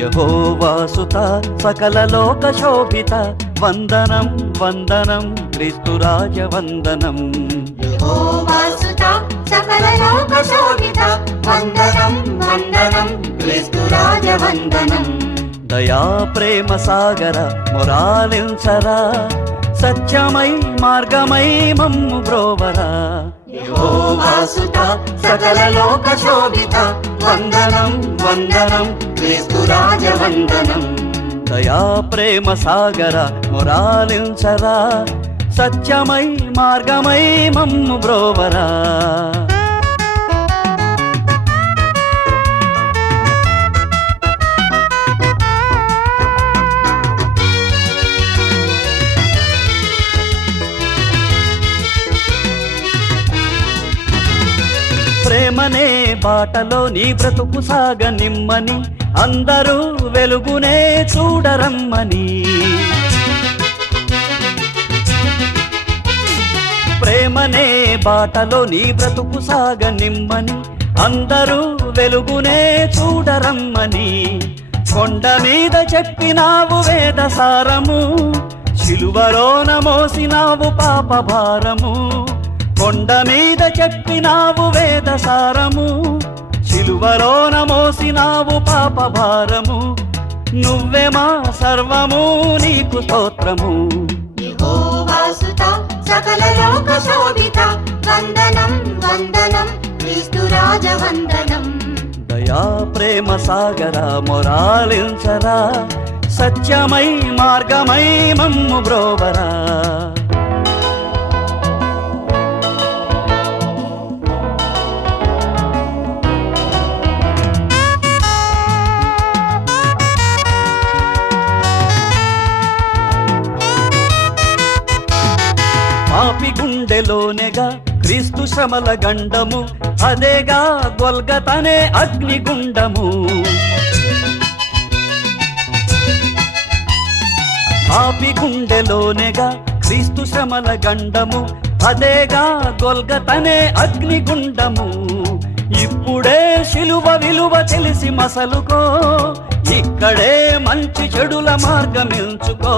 యెహోవాసుత సకల లోక శోభిత వందనం వందనం క్రీస్తురాజ వందనం. యెహోవాసుత సకల లోక శోభిత వందనం వందనం క్రీస్తురాజ వందనం. దయా ప్రేమ సాగర మొరాలించరా సత్యమై మార్గమై మమ్ము బ్రోవరా. యెహోవాసుత సకల లోక శోభిత వందనం వందనం క్రీస్తురాజ వందనం. దయా ప్రేమ సాగర మొరాలించరా సత్యమై మార్గమై మమ్ము బ్రోవరా. ప్రేమనే బాటలో నీ బ్రతుకు సాగ నిమ్మని అందరూ వెలుగునే చూడరమ్మని. ప్రేమనే బాటలో నీ బ్రతుకు సాగ నిమ్మని అందరూ వెలుగునే చూడరమ్మని. కొండ మీద చెప్పినావు వేద సారము శిలువలోన మోసినావు పాప భారము. కొండ మీద చెప్పినావు వేద సారము శిలువలోన మోసినావు పాప భారము. నువ్వే మా సర్వము నీకు స్తోత్రము. యెహోవాసుత సకల లోక శోభిత వందనం వందనం క్రీస్తురాజ వందనం. దయా ప్రేమ సాగర మొరాలించరా సత్యమై మార్గమై మమ్ము బ్రోవరా. పాపి గుండెలోనేగా క్రీస్తు శ్రమల గండము అదేగా గొల్గతనే అగ్నిగుండము. పాపి గుండెలోనేగా క్రీస్తు శ్రమల గండము అదేగా గొల్గతనే అగ్నిగుండము. ఇప్పుడే శిలువ విలువ తెలిసి మసలుకో ఇక్కడే మంచి చెడుల మార్గం ఎంచుకో.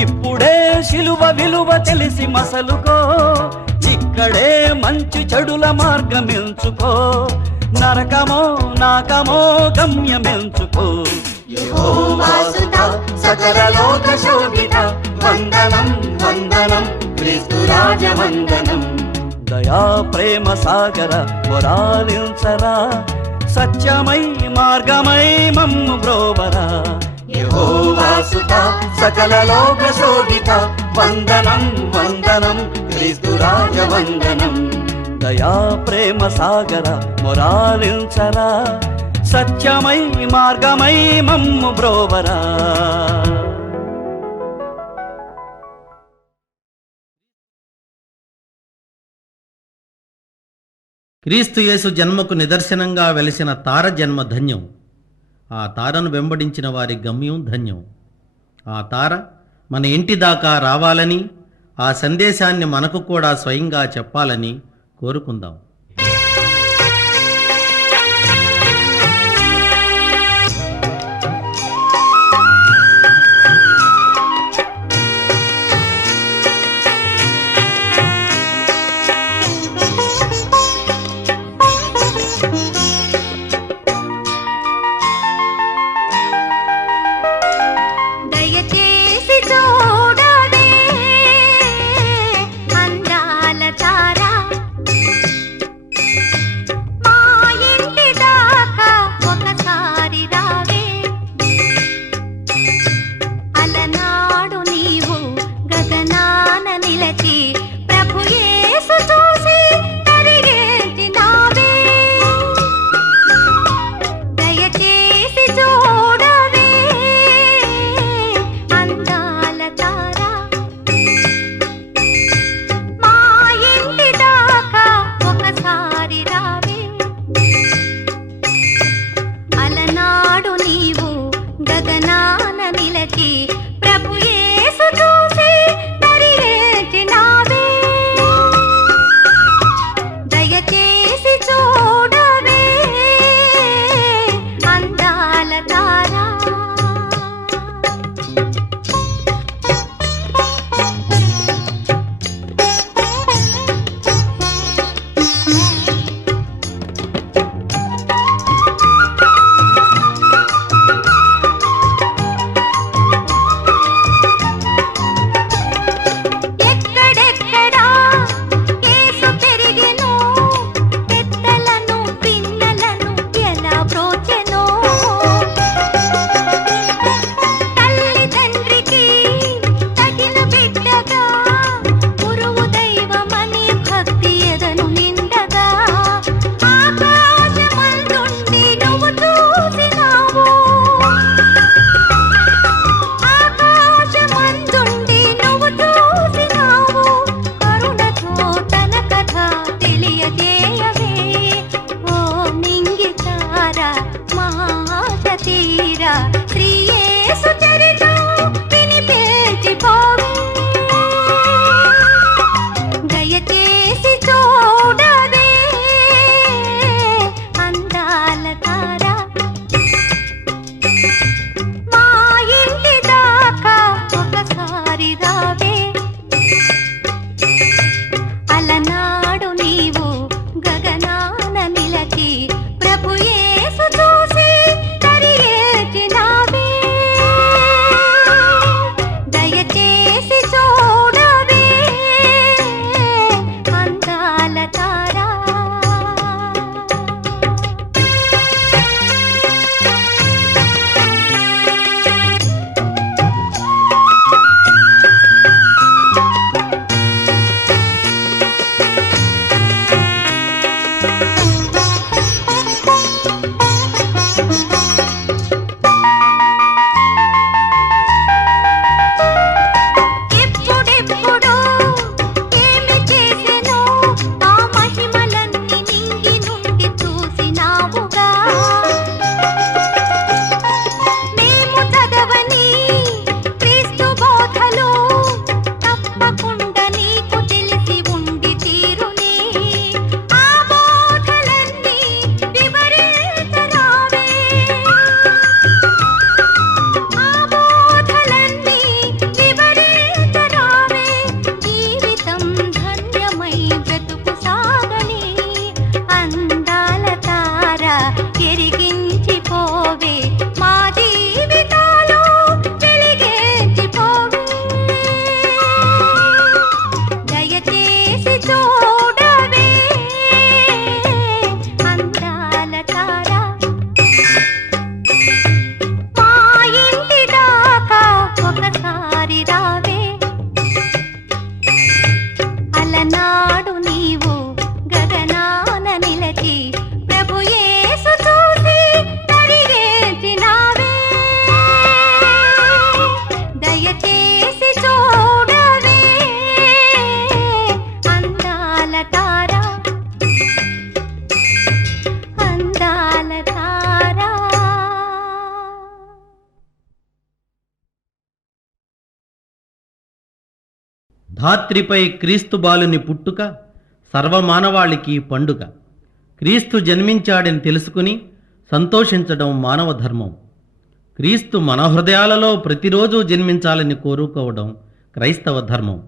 ఇప్పుడే శిలువ విలువ తెలిసి మసలుకో ఇక్కడే మంచి చెడుల మార్గం ఎంచుకో. నరకమో నాకమో గమ్యమెంచుకో. యెహోవాసుత సకల లోక శోభిత వందనం వందనం క్రీస్తురాజ వందనం. దయా ప్రేమ సాగర మొరాలించరా సత్యమై మార్గమై మమ్ము బ్రోవరా. యెహోవాసుత సకల లోక శోభిత వందనం వందనం క్రీస్తురాజ వందనం. దయా ప్రేమ సాగర మొరాలించరా సత్యమై మార్గమై మమ్ము బ్రోవరా. క్రీస్తు యేసు జన్మకు నిదర్శనంగా వెలిసిన తార జన్మ ధన్యం. ఆ తారను వెంబడించిన వారి గమ్యం ధన్యం. ఆ తార మన ఇంటి దాకా రావాలని ఆ సందేశాన్ని మనకు కూడా స్వయంగా చెప్పాలని కోరుకుందాం. ప్రభు యేసు చూసి దరిచేర్చినావే. ధాత్రిపై క్రీస్తు బాలుని పుట్టుక సర్వమానవాళికి పండుగ. క్రీస్తు జన్మించాడని తెలుసుకుని సంతోషించడం మానవ ధర్మం. క్రీస్తు మన హృదయాలలో ప్రతిరోజు జన్మించాలని కోరుకోవడం క్రైస్తవ ధర్మం.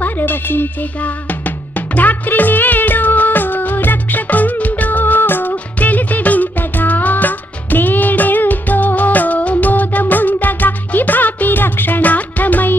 పరవశించెగా ధాత్రి నేడు రక్షకుండు తెలిసి వింతగా నేడెంతో మోదముందగా ఈ పాపి రక్షణార్థమై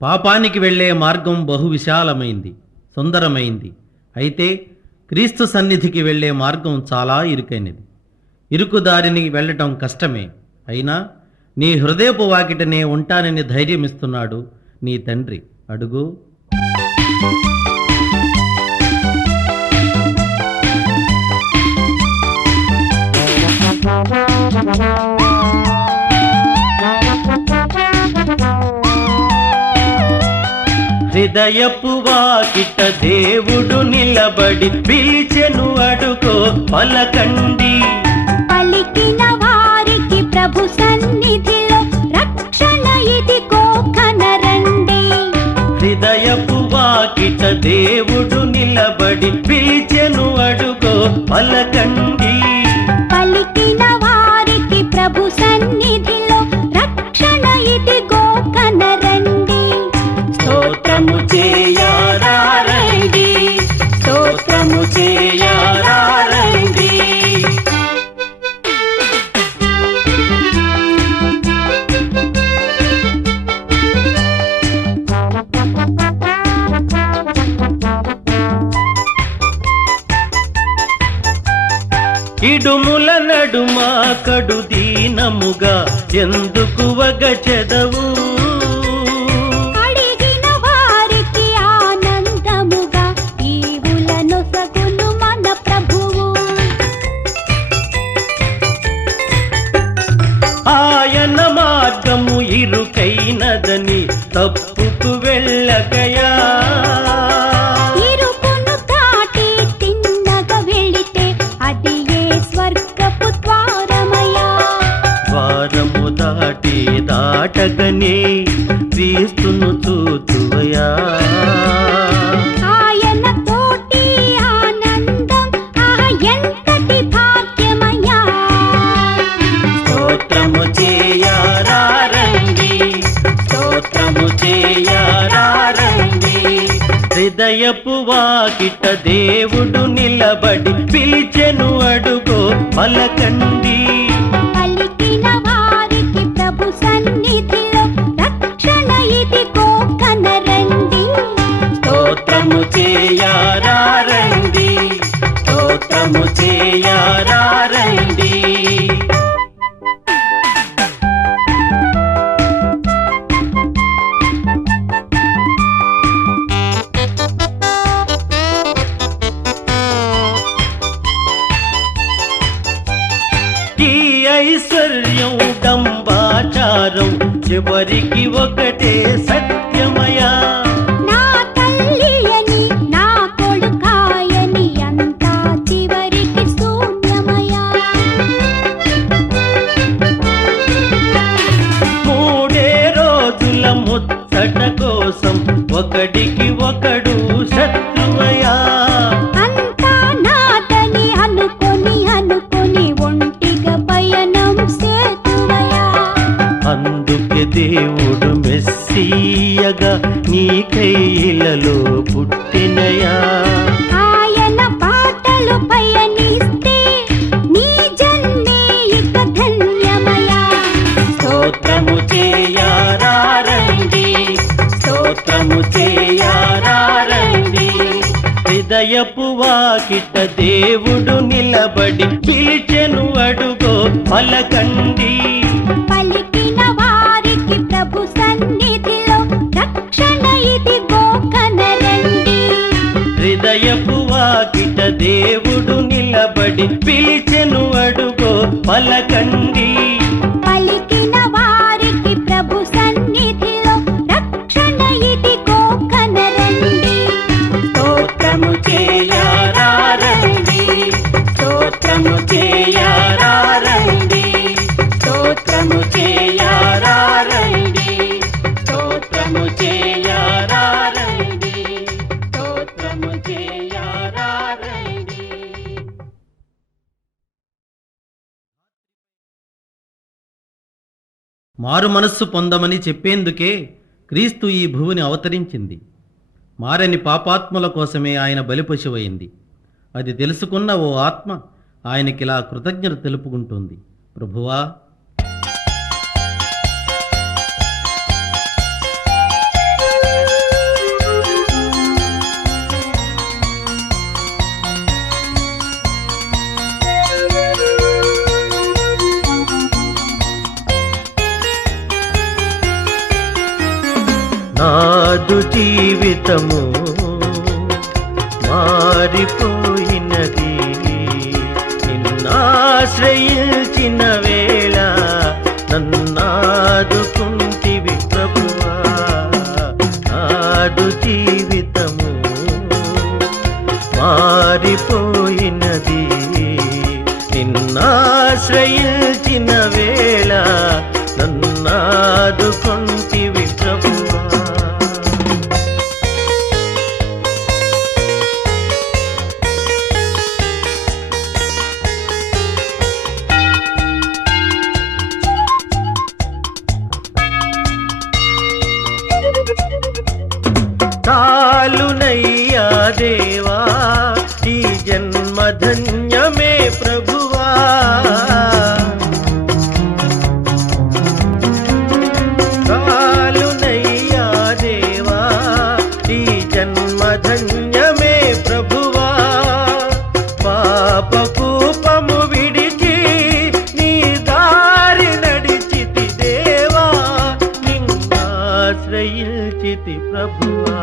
పాపానికి వెళ్ళే మార్గం బహు విశాలమైంది, సుందరమైంది. అయితే క్రీస్తు సన్నిధికి వెళ్ళే మార్గం చాలా ఇరుకైనది. ఇరుకు దారిని వెళ్ళటం కష్టమే. అయినా నీ హృదయపు వాకిటనే ఉంటానని ధైర్యమిస్తున్నాడు నీ తండ్రి. అడుగు. హృదయపు వాకిట దేవుడు నిలబడి పిలిచెను, అడుగో పలకండి. పలికిన వారికి ప్రభు సన్నిధిలో రక్షణ ఇదిగో కనరండి. హృదయపు వాకిట దేవుడు నిలబడి పిలిచెను, అడుగో పలకండి. పలికిన వారికి ప్రభు సన్నిధిలో రక్షణ ఇదిగో కనరండి. స్తోత్రము చేయారారండి, స్తోత్రము చేయారారండి. ఇడుముల నడుమ కడు దీనముగా ఎందుకు వగచెదవు? అడిగిన వారికి ఆనందముగా ఈవులనొసగును మన ప్రభువు. ఆయన మార్గము ఇరుకైనదని తప్పుకు వెళ్ళకయా. ఇరుకును దాటి తిన్నగా వెళితే అది ఏ స్వర్గపు ద్వారమయా. ద్వారము దాటి దాటగనే క్రీస్తును చూతువయా. ఆయన తోటి ఆనందం ఎంతటి భాగ్యమయా. స్తోత్రము చేయారారండి, స్తోత్రము చేయారారండి. హృదయపు వాకిట దేవుడు నిలబడి పిలిచెను, అడుగో పలకండి. పలికిన వారికి ప్రభు సన్నిధిలో రక్షణ ఇదిగో కనరండి. స్తోత్రము చేయారారండి, స్తోత్రము చేయారారండి. ఈ ఐశ్వర్యం డంబాచారం చివరికి ఒకటే సత్యమయా. నా తల్లి అని నా కొడుకాయని అంతా చివరికి శూన్యమయా. మూడే రోజుల ముచ్చట కోసం ఒకడికి ఒకడు శత్రువయా. అంతా నాదని అనుకొని ఒంటిగా పయనం సేతువయా. అందుకే దేవుడు మెస్సీయగా నీ కైలలో పుట్టినయా. ఆయన బాటలు పయనిస్తే నీ జన్మే ఇక ధన్యమయా. స్తోత్రము చేయారారండి, స్తోత్రము చేయారారండి. హృదయపు వాకిట దేవుడు నిలబడి పిలిచెను, అడుగో పలకండి. పలికిన వారికి ప్రభు సన్నిధిలో రక్షణ ఇదిగో కనరండి. హృదయపు వాకిట దేవుడు నిలబడి పిలిచెను, అడుగో పలకండి. పలికిన వారికి ప్రభు సన్నిధిలో రక్షణ ఇదిగో కనరండి. స్తోత్రము చేయారారండి, స్తోత్రము చేయారారండి, స్తోత్రము చేయారారండి, స్తోత్రము చేయారారండి, స్తోత్రము చేయారారండి. మారు మనస్సు పొందమని చెప్పేందుకే క్రీస్తు ఈ భూమిని అవతరించింది. మారని పాపాత్ముల కోసమే ఆయన బలిపశువైంది. అది తెలుసుకున్న ఓ ఆత్మ ఆయనకిలా కృతజ్ఞత తెలుపుకుంటుంది. ప్రభువా, నాదు జీవితము మారిపోయినది, నిన్నాశ్రయించిన వేళ నన్నాదుకుంటివి ప్రభువా. నాదు జీవితము మారిపోయినది, నిన్నాశ్రయించిన వేళ నన్నాదుకుంటివి ప్రభువా. చాలునయ్యా దేవా ఈ జన్మధన్యమే ప్రభువా. చాలునయ్యా దేవా ఈ జన్మధన్యమే ప్రభువా. పాపకూపము విడిచి నీ దారి నడిచితి దేవా, నిన్నాశ్రయించితి ప్రభువా.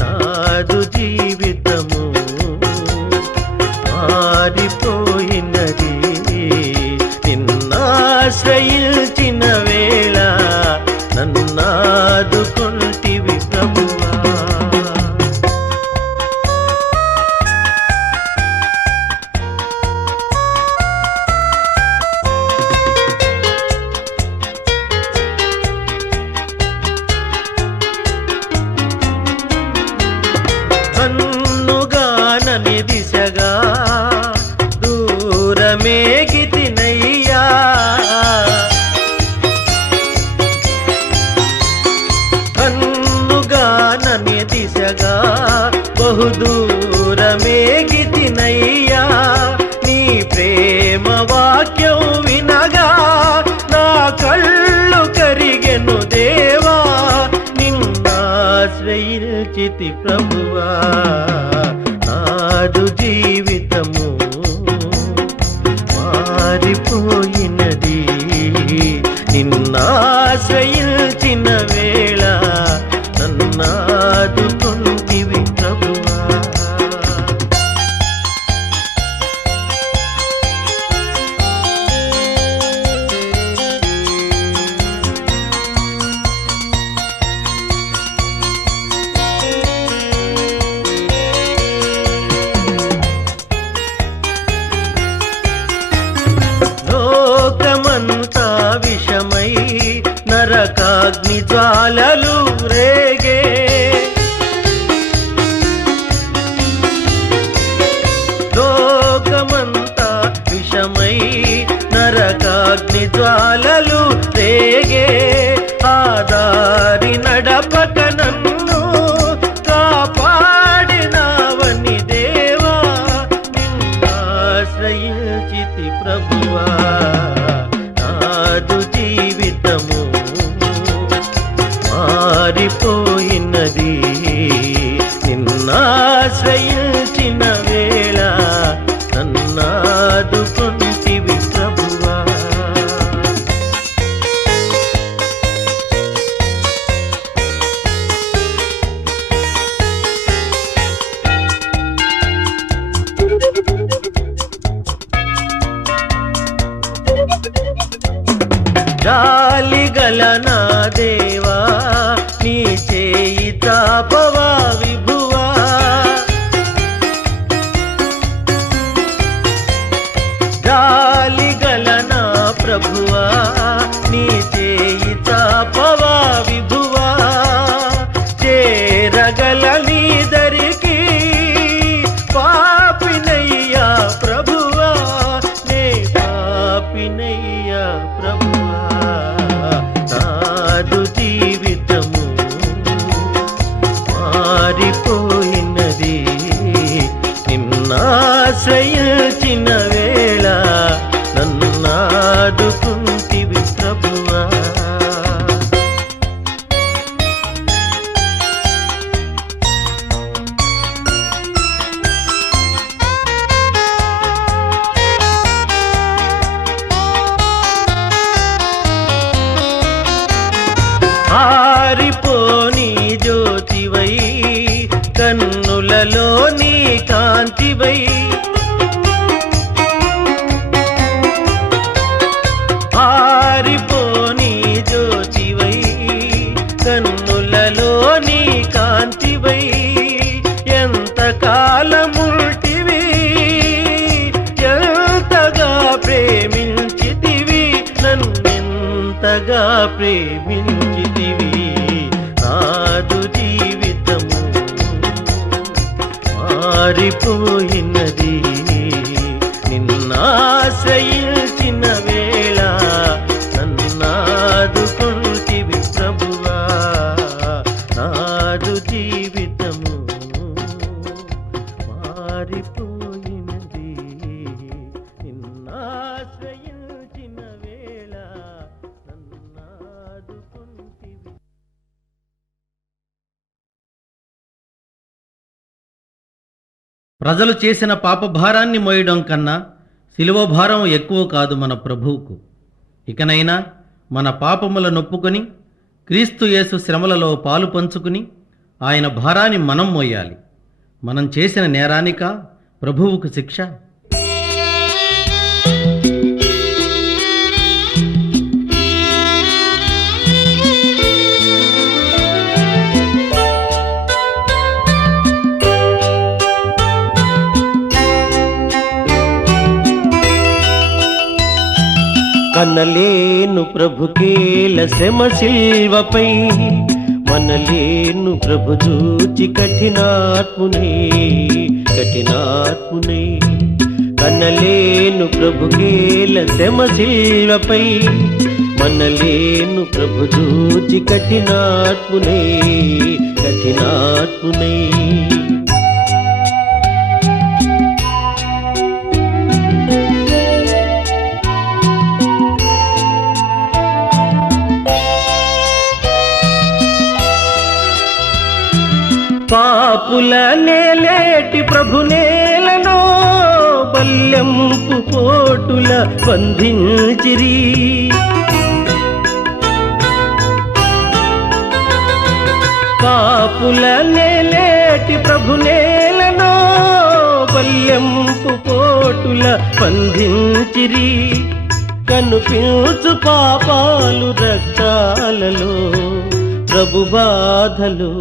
నాదు జీవితము మారిపోయినది, నిన్నాశ్రయించిన వేళ నన్నాదుకుంటివి ప్రభువా. కన్నుగానని దిశగా దూరమేగితినయ్యా, కన్నుగానని దిశగా బహుదూరమేగితినయ్యా. నీ ప్రేమ వాక్యం వినగా నా కళ్ళు కరిగెను దేవా, నిన్నాశ్రయించితి ప్రభువా. నాదు జీవితము మారిపోయినది, నిన్నాశ్రయించిన వేళ నన్నాదుకుంటివి ప్రభువా. లోకమంతా విషమై నరకాగ్ని జ్వాలలు రేగే, లోకమంతా విషమై నరకాగ్ని జ్వాలలు రేగే. ఆదారి నడపక నన్ను కాపాడినావని దేవా, నిన్నాశ్రయించితి ప్రభువా. నాదు జీవితము మారిపోయినది, నిన్నాశ్రయించిన వేళ నన్నాదుకుంటివి ప్రభువా. జాలిగల నా దేవా నీ కన్నులలో నీ కాంతివై ఎంత కాలముల్టివి, ఎంతగా ప్రేమించితివి, నన్నెంతగా ప్రేమించితివి. నాదు జీవితము మారిపోయినది, నిన్నాశ్రయించిన వేళ నన్నాదుకుంటివి ప్రభువా. నాదు జీవితము మారిపోయినది, నిన్నాశ్రయించిన వేళ నన్నాదుకుంటివి. ప్రజలు చేసిన పాపభారాన్ని మోయడం కన్నా శిలువ భారం ఎక్కువ కాదు మన ప్రభువుకు. ఇకనైనా మన పాపముల నొప్పుకొని క్రీస్తు యేసు శ్రమలలో పాలు పంచుకుని ఆయన భారాన్ని మనం మోయాలి. మనం చేసిన నేరానిక ప్రభువుకు శిక్ష? కనలేను ప్రభుకేల శ్రమ శిల్వపై, మనలేను ప్రభు చూచి కఠినాత్మునే కఠినాత్మునే. కనలేను ప్రభుకేల శ్రమ శిల్వపై, మనలేను ప్రభు చూచి కఠినాత్మునే కఠినాత్మునే. పాపుల నేలేటి ప్రభు నేలను బల్యంపు పోటుల బంధించిరి. పాపుల నేలేటి ప్రభు నేలను బల్యంపు పోటుల బంధించిరి. కనుపించు పాపాలు రక్తాలలో ప్రభు బాధలు,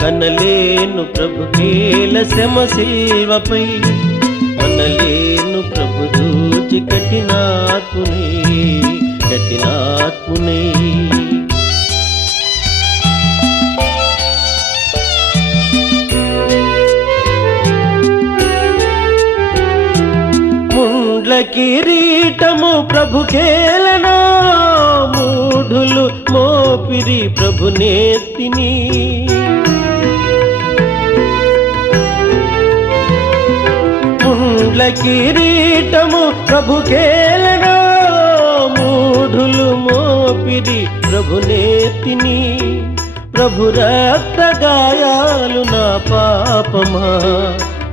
కనలేను ప్రభుకేల శ్రమ శిల్వపై, మనలేను ప్రభు చూచి కఠినాత్మునే కఠినాత్మునే. ముండ్ల కిరీటము ప్రభుకేలనో, మూఢులు మోపిరి ప్రభు నేత్తిని. ముండ్ల కిరీటము ప్రభుకేలనో, మూఢులు మోపిరి ప్రభు నేత్తిని. ప్రభు రక్త గాయాలు నా పాపమా,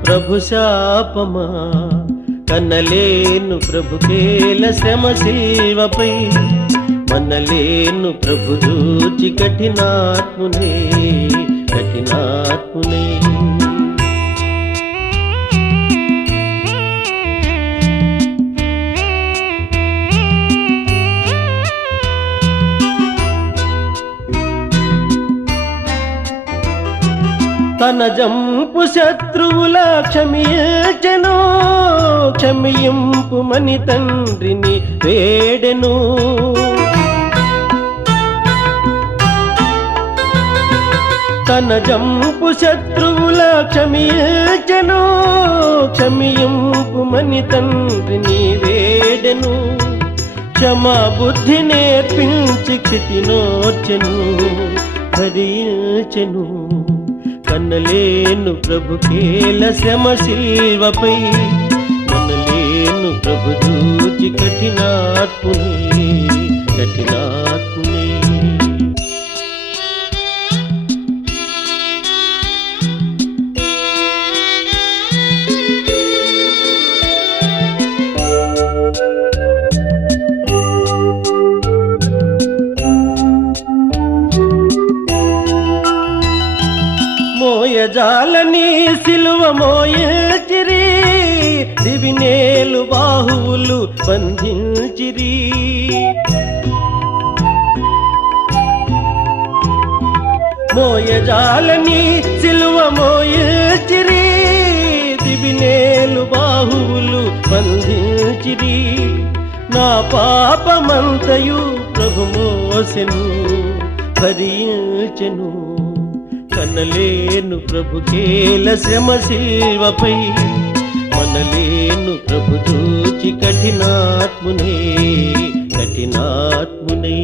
ప్రభు శాపమా. కనలేను ప్రభుకేల శ్రమ శిల్వపై, మనలేను ప్రభు చూచి కఠినాత్మునే కఠినాత్మునే. తన జంపు శత్రువుల క్షమించెను, క్షమింపుమని తండ్రిని వేడెను. తన జంపు శత్రువుల క్షమించెను, క్షమింపుమని తండ్రిని వేడెను. క్షమా బుద్ధి నేర్పించి క్షితినోర్చెను, భరించెను. కనలేను ప్రభుకేల శ్రమ శిల్వపై, మనలేను ప్రభు చూచి కఠినాత్మునే కఠినాత్మునే. మోయజాలని సిలువ మోయచిరి, దివినేలు బాహువులు బంధించిరి. మోయజాలని సిలువ మోయిల్చిరి, దివినేలు బాహువులు బంధించిరి. నా పాపమంతయు ప్రభు మోసెను, భరించెను. కనలేను ప్రభు కేల శ్రమ శిల్వపై, మనలేను ప్రభు చూచి కఠినాత్మునే, కఠినాత్మునే.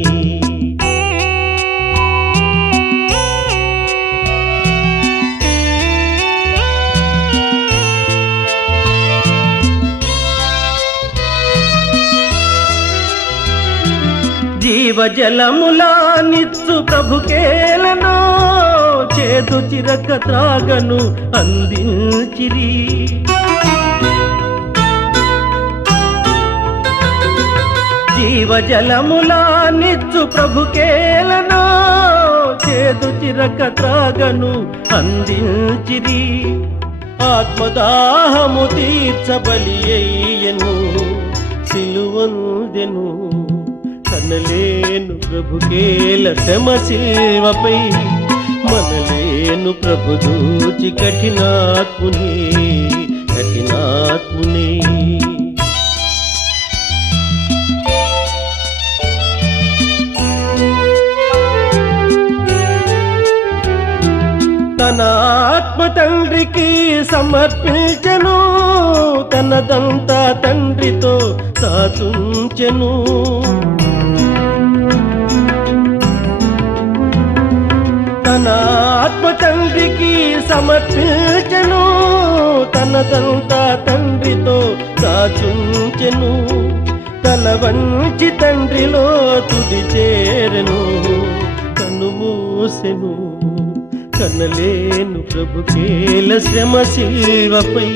జీవజలములా నిత్సు ప్రభుకేలను, చేదు చిరక త్రాగను అందించిరి. జీవజలములా నిత్సు ప్రభుకేలను, చేదు చిరక త్రాగను అందించిరి. ఆత్మదాహము తీర్చబలి అయ్యను, సిలువందెను. కనలేను ప్రభుకేల శ్రమ శిల్వపై, మనలేను ప్రభు చూచి కఠినాత్మునే, కఠినాత్మునే. తన ఆత్మ తండ్రికి సమర్పించెను, తనదంతా తండ్రితో సాతుంచెను. తన ఆత్మ తండ్రికి సమర్పించెను, తనదంతా తండ్రితో సాచుంచెను. తల వంచి తండ్రిలో తుది చేరెను, కనుమూసెను. కనలేను ప్రభు కేల శ్రమ శిల్వపై,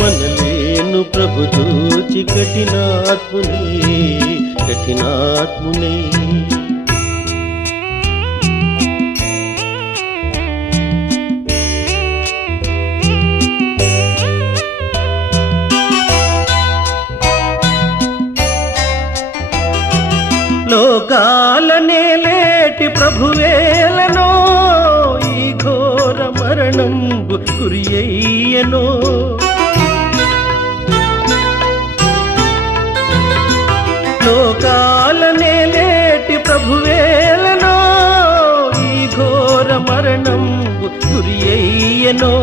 మనలేను ప్రభు చూచి కఠినాత్మునే, కఠినాత్మునే. లోకాలనే లేటి ప్రభువేలనో, ఈ ఘోర మరణంబు గురియయ్యనో. లోకాలనే లేటి ప్రభువేలనో, ఈ ఘోర మరణంబు గురియయ్యనో.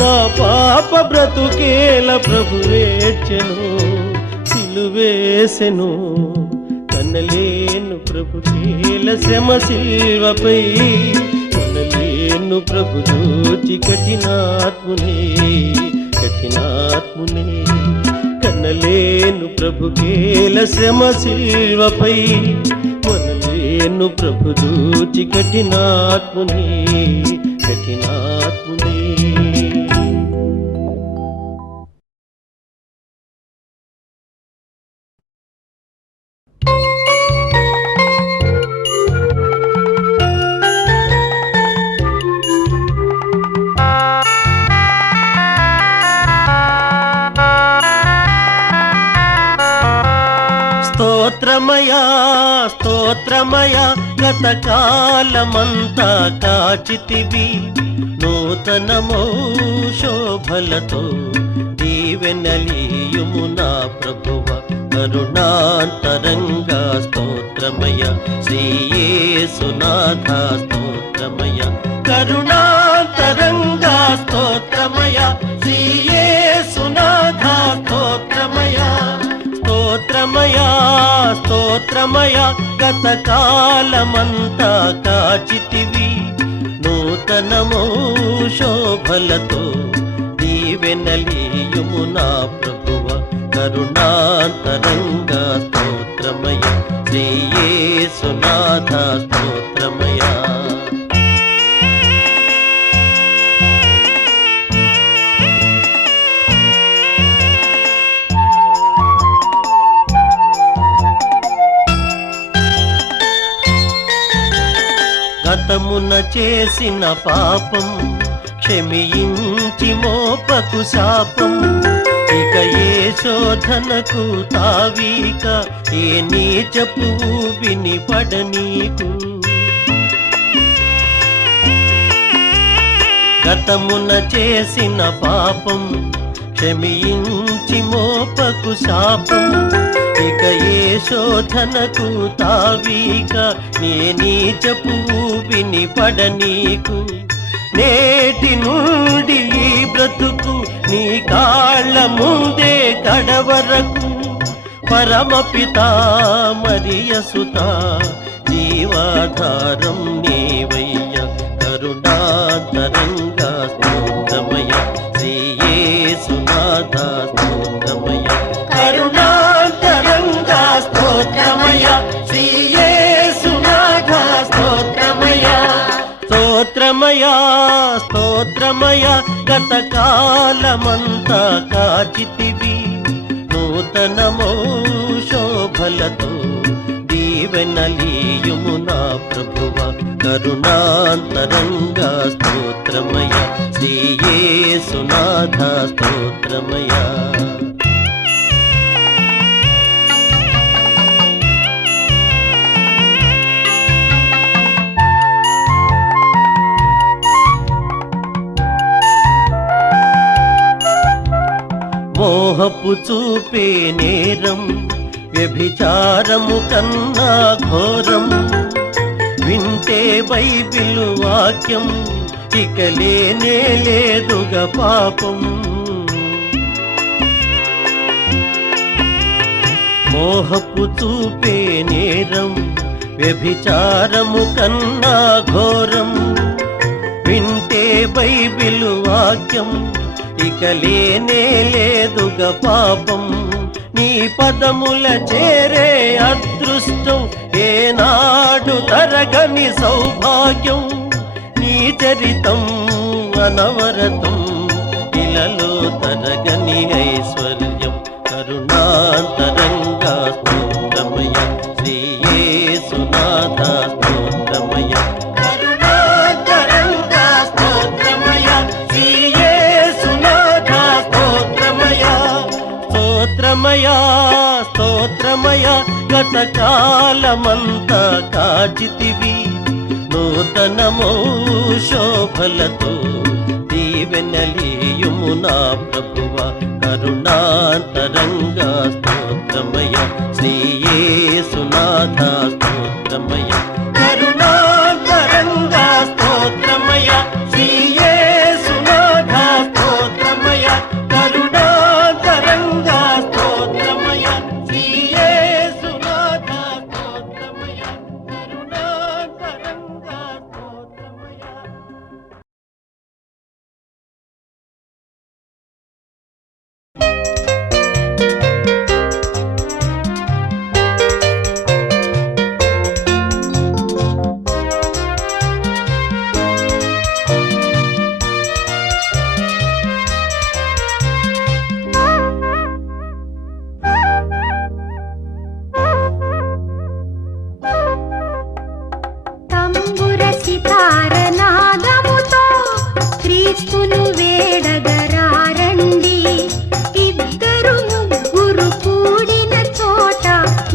నా పాప బ్రతుకేల ప్రభువేర్చెను, సిలువేసెను. కనలేను ప్రభు కేల శ్రమ శిల్వపై, మనలేను ప్రభు చూచి కఠినాత్మునే, కఠినాత్మునే. కనలేను ప్రభు కేల శ్రమ శిల్వపై, మనలేను ప్రభు చూచి కఠినాత్మునే, కఠినాత్మునే. స్తోత్రమయా స్తోత్రమయా, గతకాలమంతా కాచితివి. నూతనమో శోభలతో దీవెనలీయుము నా ప్రభువ. కరుణాంతరంగా స్తోత్రమయ, శ్రీయేసునాథ స్తోత్రమయ. కరుణాంతరంగా స్తోత్రమయ, శ్రీయేసునాథ స్తోత్రమయ. స్తోత్రమయ స్తోత్రమయ, గతకాలమంతా కాచితివి. నూతనమో శోభలతో దీవెనలీయుము నా ప్రభువ. కరుణాంతరంగా స్తోత్రమయ, శ్రీయేసునాథ స్తోత్రమయ. గతమున చేసిన పాపం క్షమించి మోపకు శాపం. ఇక ఏ శోధనకు తావీక, ఏ నీచపు వినిపడ నీకు. గతమున చేసిన పాపం క్షమించి మోపకు శాపం. ఇక ఏ శోధనకు తావీక నే నీచపు ఊబిని పడనీకు. నేటి నుండి ఈ బ్రతుకు నీ కాళ్ళ ముందే కడవరకు. పరమపితా మరియసుత జీవాధారం నీవయ్య. కరుణాంతరంగా స్తోత్రమయ శ్రీ యేసునాథ స్తోత్రమయ. కరుణాంతరంగా స్తోత్రమయ శ్రీ యేసునాథ స్తోత్రమయ. స్తోత్రమయ స్తోత్రమయ గత కాలమంతా కాచితివి. నూతనమో శోభలతో దీవెనలీయుము నా ప్రభువ. కరుణాంతరంగా స్తోత్రమయ శ్రీ యేసునాథ స్తోత్రమయ. మోహపు చూపే నేరం వ్యభిచారము కన్నా ఘోరం. వింటే బైబిలు వాక్యం ఇక లేనే లేదుగా పాపం. మోహపు చూపే నేరం వ్యభిచారము కన్నా ఘోరం. వింటే బైబిలు వాక్యం ఇక లేనే లేదుగా పాపం. నీ పదముల చేరే అదృష్టం ఏనాడు తరగని సౌభాగ్యం. నీ చరితం అనవరతం ఇలలో తరగని ఐశ్వర్యం. కరుణాంతరంగా స్తోత్రమయ శ్రీ యేసునాథ స్తోత్రమయ. కరుణాంతరంగా స్తోత్రమయ శ్రీ యేసునాథ స్తోత్రమయ. స్తోత్రమయ స్తోత్రమయ గత కాలమంతా కాచితివి. నూతనమో శోభలతో దీవెనలీయుము నా ప్రభువ. కరుణాంతరంగా స్తోత్రమయ శ్రీ యేసునాథ స్తోత్రమయ. కరుణాంతరంగా స్తోత్రమయ శ్రీ యేసునాథ స్తోత్రమయ. కరుణాంతరంగా స్తోత్రమయ శ్రీ యేసునాథ స్తోత్రమయ. కరుణాంతరంగా స్తోత్రమయ. తంబుర సితార నాదముతో క్రీస్తును వేడగరారండి. ఇద్దరు ముగ్గురు కూడిన చోట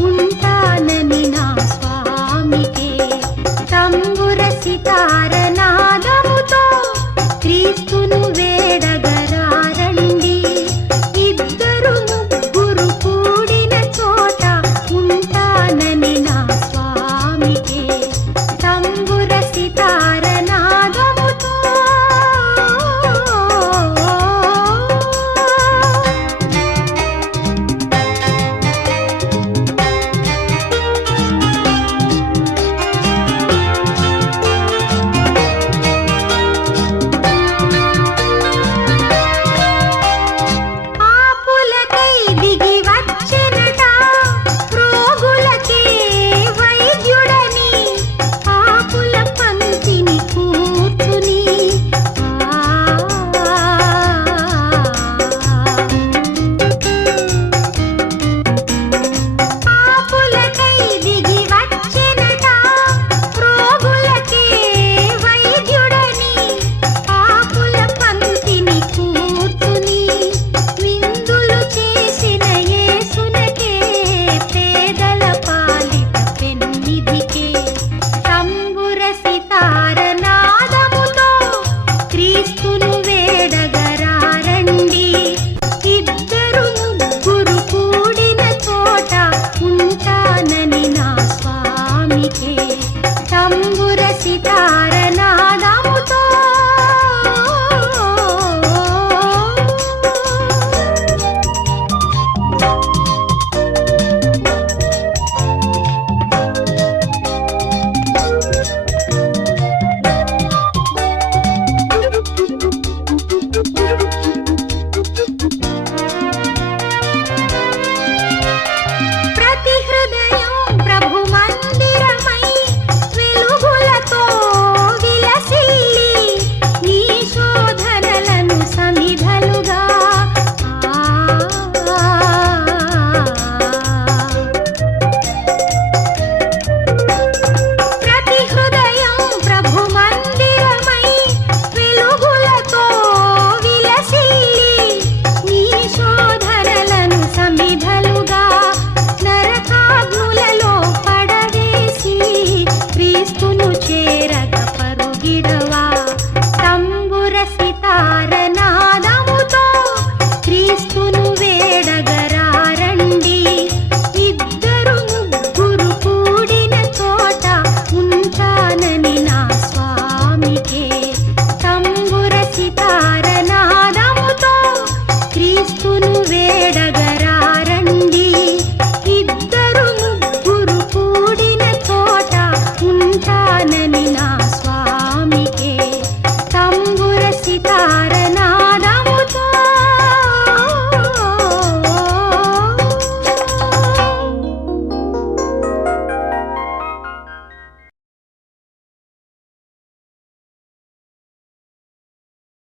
ఉంటానని నా స్వామికే. తంబుర సితార నాదముతో క్రీస్తును వేడగరారండి. ఇద్దరు ముగ్గురు కూడిన చోట ఉంటానని నా స్వామికే. తంబుర సితార నాదముతో ఆపులకై దిగి వచ్చెనట రోగులకే వైద్యుడని. ఆపుల పంక్తిని కూర్చుని ఆపులకై దిగి వచ్చెనట రోగులకే వైద్యుడని. ఆపుల పంక్తిని కూర్చుని విందులు చేసిన యేసునకే. పేదల పాలిట పెన్నిధికే. తంబుర సితార